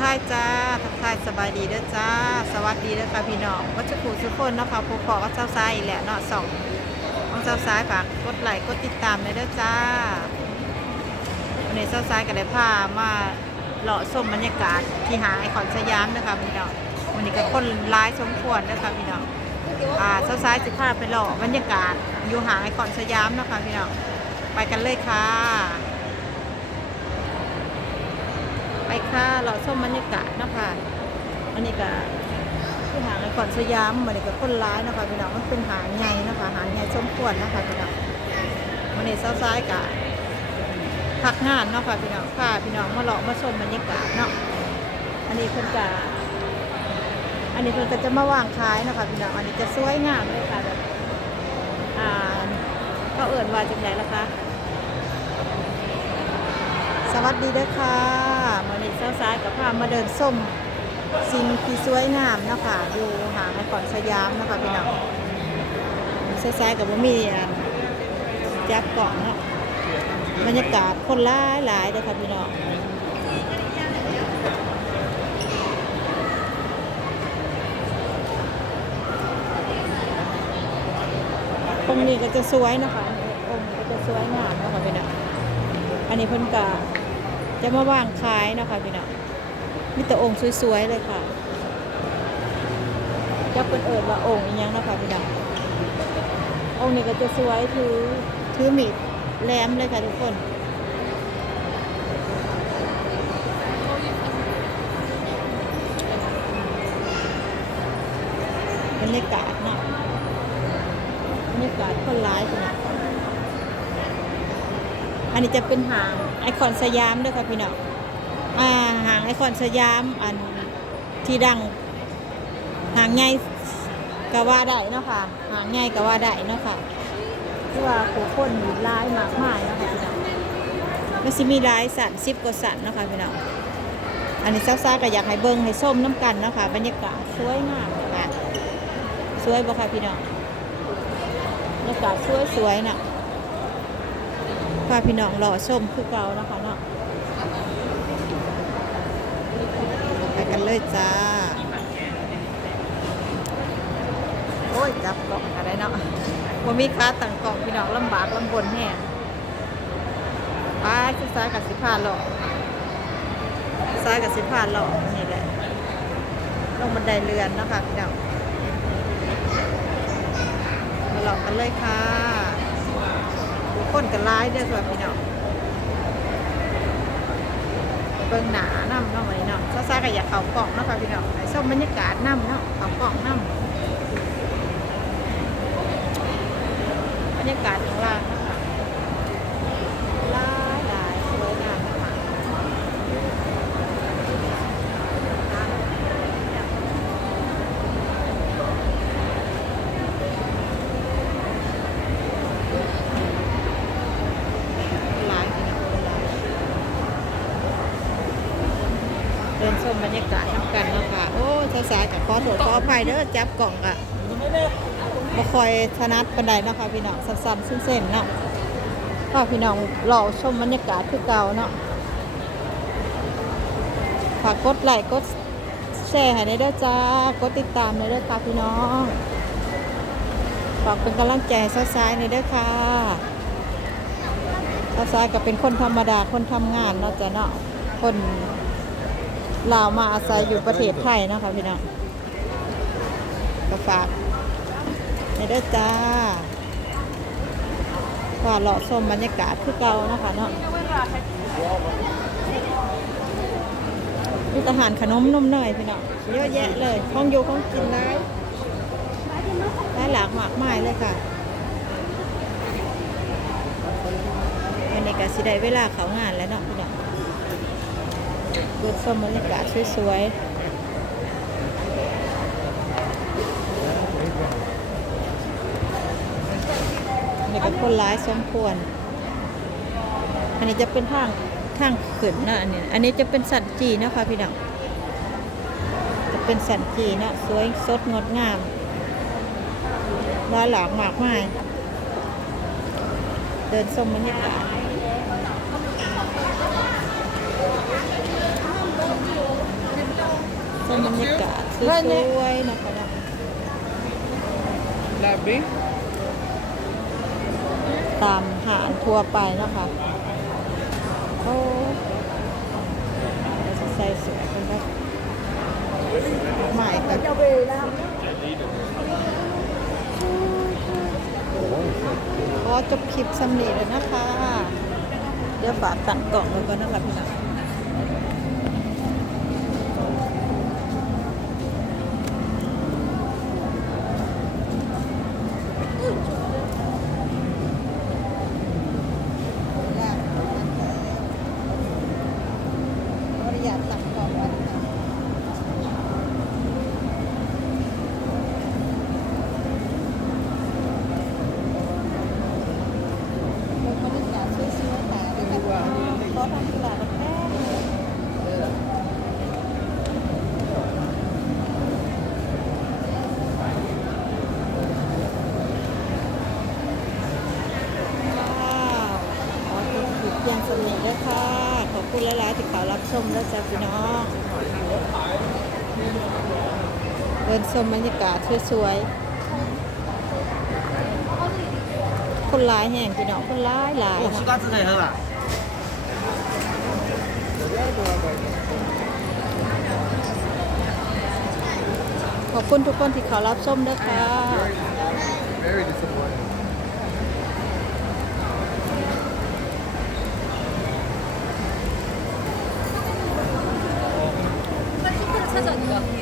ทายจ้า ทักทายสบายดีเด้อจ้า สวัสดีเด้อค่ะพี่น้องวัชผูทุกคนเนาะค่ะผู้ขอก็เจ้าซ้ายอีกแหละเนาะสองของเจ้าซ้ายฝากกดไลค์กดติดตามเลยเด้อจ้า วันนี้เจ้าซ้ายก็ได้พามาเลาะชมบรรยากาศที่หาไอคอนสยามนะคะพี่น้องวันนี้ก็คนร้ายสมควรเด้อค่ะพี่น้องอ่าเจ้าซ้ายจะพาไปเลาะบรรยากาศอยู่หาไอคอนสยามนะคะพี่น้องไปกันเลยค่ะ ไปค่ะ เราชมบรรยากาศนะคะอันนี้ก็ที่หางไอคอนสยามมันนี่ก็คนร้ายนะคะพี่น้องมันเป็นหางใหญ่นะคะหางใหญ่สมควรนะคะพี่น้องวันนี้ซ้ายกะพักงานเนาะค่ะพี่น้องค่ะพี่น้องมาเลาะมาชมบรรยากาศเนาะอันนี้เพิ่นกะอันนี้เพิ่นก็จะมาวางขายนะคะพี่น้องอันนี้จะสวยงามเลยค่ะแบบอ่าก็เอิ่นว่าจังไดล่ะคะสวัสดีเด้อค่ะ มาในเช้าซ้ายกับพามาเดินส้มสิ่งที่สวยงามเนาะคะอยู่หางไอคอนสยามเนาะคะพี่น้องเช้าซ้ายกับว่ามีอันจับเกาะเนาะบรรยากาศคนหลายหลายเด้อค่ะพี่น้ององค์นี้ก็จะสวยนะคะองค์ก็จะสวยงามนะคะพี่น้องอันนี้เพิ่นกะ จะมาวางขายนะคะพี่น้องมีแต่องค์สวยๆเลยค่ะจะเป็นเอิญว่าองค์อีหยังนะคะพี่น้ององค์นี้ก็จะสวยถือถือมีดแหลมเลยค่ะทุกคนบรรยากาศเนาะบรรยากาศคนร้ายขนาด อันนี้จะเป็นหางไอคอนสยามด้วยค่ะพี่น้องอ่าหางไอคอนสยามอันที่ดังหางใหญ่ก็ว่าได้เนาะค่ะหางใหญ่ก็ว่าได้เนาะค่ะที่ว่าผู้คนร้ายมากมายเนาะค่ะพี่น้องมันสิมีร้ายสันสิบกว่าสันเนาะค่ะพี่น้องอันนี้ซ่าๆก็อยากให้เบิ้งให้ส้มน้ำกันเนาะค่ะบรรยากาศสวยงามค่ะสวยบ่ค่ะพี่น้องบรรยากาศสวยๆเนาะ พาพี่น้องรอชมคือเก่านะคะเนาะไปกันเลยจ้า โอ้ย จับกล่องอะไรเนาะว่ามีค้าต่างกล่องพี่น้องลำบากลำบนแห้งไปซ้ายกับสิพาหล่อซ้ายกับสิพาหล่อนี่แหละลงบันไดเรือนนะคะพี่น้องมาหลอกกันเลยค่ะ กันร้ายเด้อค่ะพี่น้องเบิ่งหนาน้ำเนาะไว้เนาะซ่าๆก็อยากเข่ากล่องเนาะค่ะพี่น้องให้ชมบรรยากาศน้ำเนาะเข่ากล่องน้ำบรรยากาศของล่าเนาะคะหลายหลายสวยงามมากหลายพี่น้องหลายเดินชมบรรยากาศทำกันเนาะค่ะ โอ้ สาวๆกับขอโทษขออภัยเด้อจับกล่องอะบ่คอยถนัดปานใดเนาะค่ะพี่น้องสั้นๆเส้นๆเนาะถ้าพี่น้องรอชมบรรยากาศคือเก่าเนาะฝากกดไลค์กดแชร์ให้ได้เด้อจ้ากดติดตามให้เด้อค่ะพี่น้องฝากเป็นกำลังใจซ้ายๆในเด้อค่ะซ้ายๆก็เป็นคนธรรมดาคนทำงานเนาะจ้ะเนาะคน ลาวมาอาศัยอยู่ประเทศไทยนะคะพี่น้องก็ฝากในเด้จ้าว่าเลาะชมบรรยากาศคือเก่านะคะเนาะมีทหารขนมนมเนยพี่เนาะเยอะแยะเลยของอยู่ของกินได้ได้หลากหมากไม้เลยค่ะวันนี้ก็สิได้เวลาเขางานแล้วเนาะพี่เนาะ ดูชมบรรยากาศสวยๆนี่ก็คนร้ายสมควร อันนี้จะเป็นทางทางขึ้นนะอันนี้ อันนี้จะเป็นสันจีนะคะพี่น้อง จะเป็นสันจีนะสวยสดงดงามร้อยหลากมากมาย เดินชมบรรยากาศ บรรยากาศสวยๆนะคะนะ Labi. ตามหารทั่วไปเนาะคะโอ้ใส่สวยเป็นแบบหมายกับขอจบคลิปสำเร็จแล้วนะคะ เดี๋ยวฝากตั้งกล่องไว้ก่อนนะคะพี่น้องขออนุญาตตั้งกล่องไว้นะคะบรรยากาศสวยๆค่ะเดี๋ยวกันขอทำตลาดแป๊บนึง ว้าวขอคุณคลิปเพียงสนิทด้วยค่ะ ขอบคุณหลายๆที่เขารับ ชมแล้วจ้าพี่น้องเดินชมบรรยากาศสวยๆคนร้ายแห่งพี่น้องคนร้ายหลายลยขอบคุณทุกคนที่เขารับชมด้วยค่ะ 찾아니까